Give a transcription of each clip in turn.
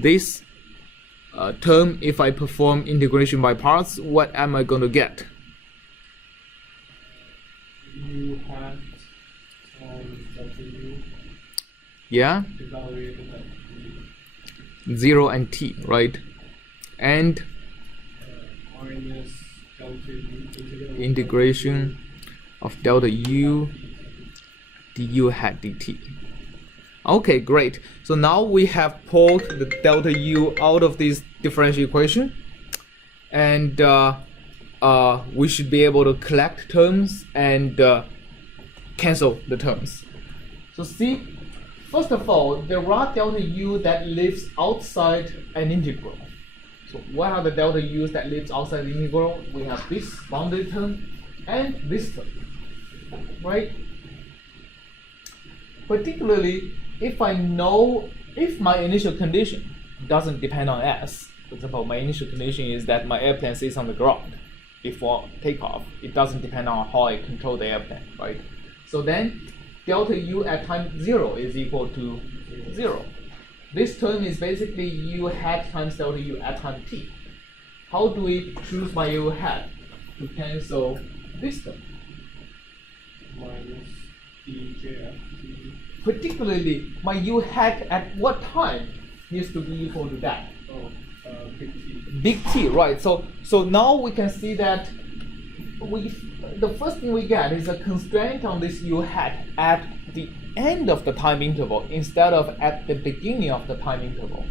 this term, if I perform integration by parts, what am I going to get? U hat times W. Yeah, Evaluated at 0 and t, right? And minus delta U integration of delta u du hat dt. Okay, great. So now we have pulled the delta u out of this differential equation, and we should be able to collect terms and cancel the terms. So see, first of all, there are delta u that lives outside an integral. So what are the delta u's that lives outside the integral? We have this boundary term and this term, right? Particularly, if I know if my initial condition doesn't depend on s. For example, my initial condition is that my airplane sits on the ground before takeoff. It doesn't depend on how I control the airplane, right? So then delta u at time 0 is equal to 0. This term is basically u hat times delta u at time t. How do we choose my u hat to cancel this term? minus DJFT. Particularly, my u hat at what time needs to be equal to that? Oh, big T. Big T, right? So now we can see that the first thing we get is a constraint on this u hat at the end of the time interval instead of at the beginning of the time interval.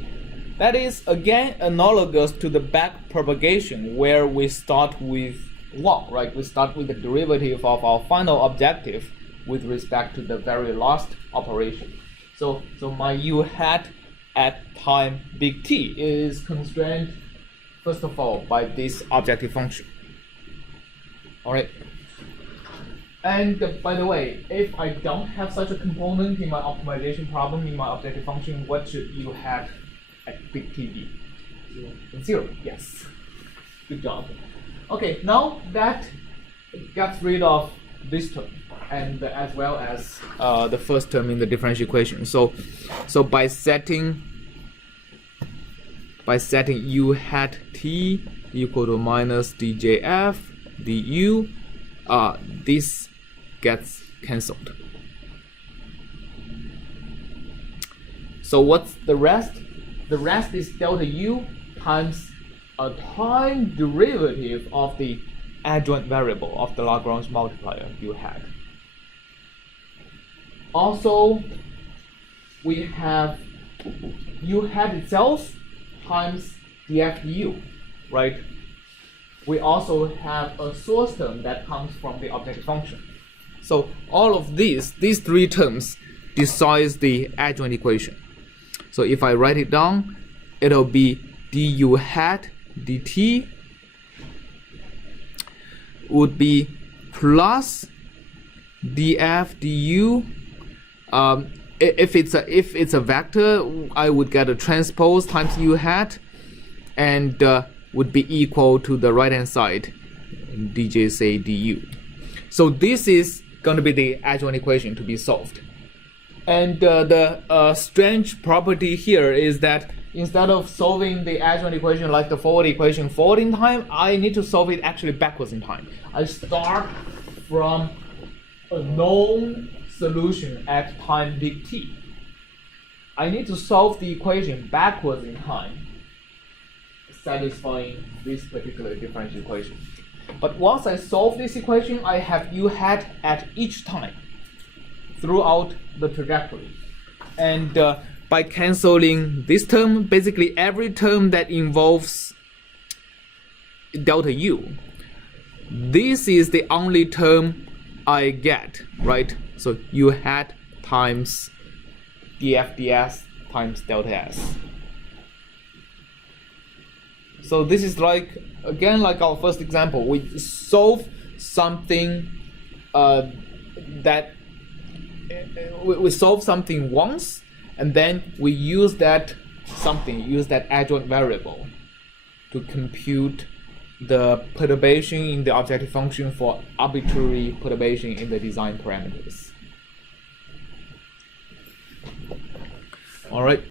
That is again analogous to the back propagation where we start with 1, right? We start with the derivative of our final objective with respect to the very last operation. So my u hat at time big T is constrained first of all by this objective function. All right. And by the way, if I don't have such a component in my optimization problem in my objective function, what should u hat at big T be? 0. Yes. Good job. Okay, now that gets rid of this term and as well as the first term in the differential equation. So by setting u hat t equal to minus djf du, this gets cancelled. So what's the rest? The rest is delta u times a time derivative of the adjoint variable of the Lagrange multiplier u hat. Also, we have u hat itself times df du, right? We also have a source term that comes from the objective function. So all of these 3 terms decides the adjoint equation. So if I write it down, it'll be du hat dt would be plus df du. If it's a vector, I would get a transpose times u hat, and would be equal to the right hand side dj say du. So this is going to be the adjoint equation to be solved. And the strange property here is that instead of solving the adjoint equation like the forward equation forward in time, I need to solve it actually backwards in time. I start from a known solution at time big T. I need to solve the equation backwards in time, satisfying this particular differential equation. But once I solve this equation, I have u hat at each time throughout the trajectory. And by canceling this term, basically every term that involves delta u, this is the only term I get, right? So u hat times df ds times delta s. So this is like, again, like our first example. We solve something we solve something once, and then we use that adjoint variable to compute the perturbation in the objective function for arbitrary perturbation in the design parameters. All right.